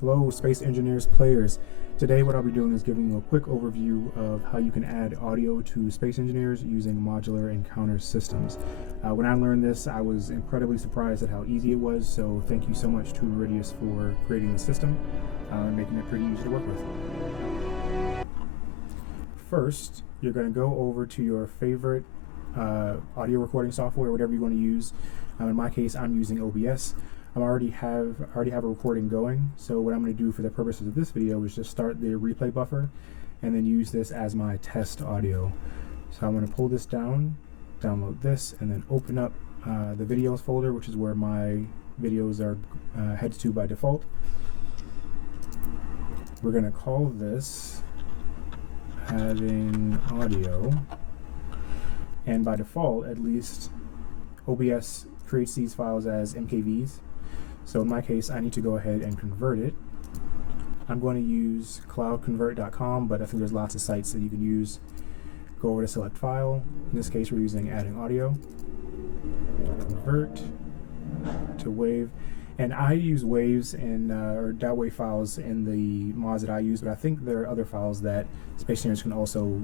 Hello Space Engineers players. Today what I'll be doing is giving you a quick overview of how you can add audio to Space Engineers using modular encounter systems. When I learned this, I was incredibly surprised at how easy it was, so thank you so much to Iridius for creating the system and making it pretty easy to work with. First, you're going to go over to your favorite audio recording software, whatever you want to use. In my case, I'm using OBS. I already have a recording going, so what I'm going to do for the purposes of this video is just start the replay buffer and then use this as my test audio. So I'm going to pull this down, download this, and then open up the videos folder, which is where my videos are headed to by default. We're going to call this adding audio, and by default, at least, OBS creates these files as MKVs. So in my case, I need to go ahead and convert it. I'm going to use cloudconvert.com, but I think there's lots of sites that you can use. Go over to select file. In this case, we're using adding audio. Convert to wave. And I use waves and or .wav files in the mods that I use, but I think there are other files that Space Engineers can also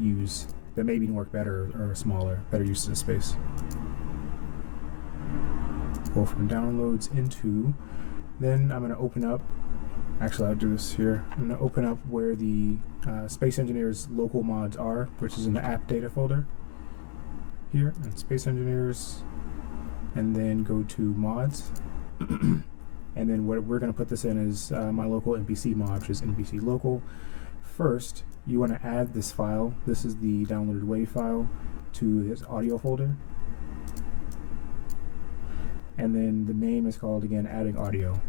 use that maybe work better or smaller, better use of space. Go from downloads into, then I'm going to open up, actually I'll do this here, I'm going to open up where the Space Engineers local mods are, which is in the app data folder here, and Space Engineers, and then go to mods, and then what we're going to put this in is my local NPC mod, which is NPC local. First, you want to add this file, this is the downloaded WAV file, to this audio folder. And then the name is called, again, adding audio.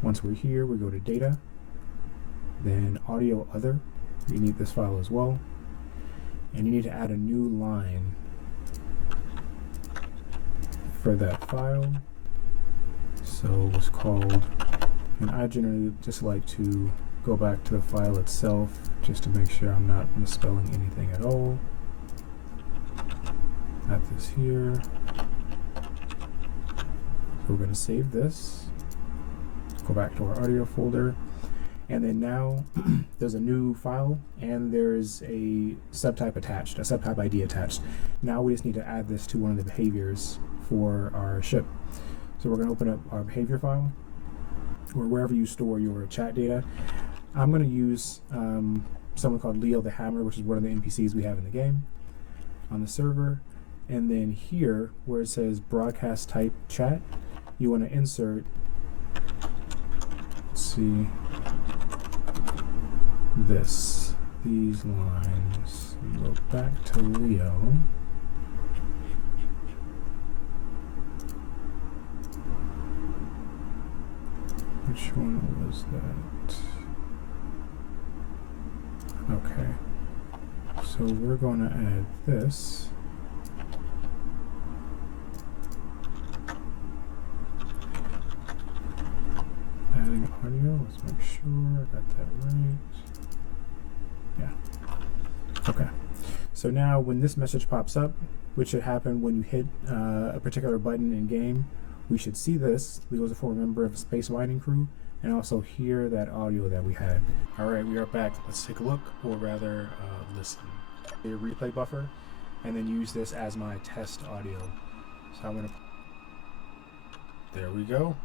Once we're here, we go to data, then audio other. You need this file as well. And you need to add a new line for that file. So it's called, and I generally just like to go back to the file itself just to make sure I'm not misspelling anything at all. Add this here. We're going to save this, go back to our audio folder, and then now there's a new file and there's a subtype attached, a subtype ID attached. Now we just need to add this to one of the behaviors for our ship. So we're going to open up our behavior file, or wherever you store your chat data. I'm going to use someone called Leo the Hammer, which is one of the NPCs we have in the game on the server. And then here, where it says broadcast type chat, you want to insert, let's see, these lines. We go back to Leo. Which one was that? Okay. So we're going to add this. Audio, let's make sure I got that right. Yeah. Okay. So now when this message pops up, which should happen when you hit a particular button in game, we should see this. Leo's a former member of the Space Mining Crew, and also hear that audio that we had. Alright, we are back. Let's take a look, or rather listen. A replay buffer, and then use this as my test audio. So I'm gonna, there we go.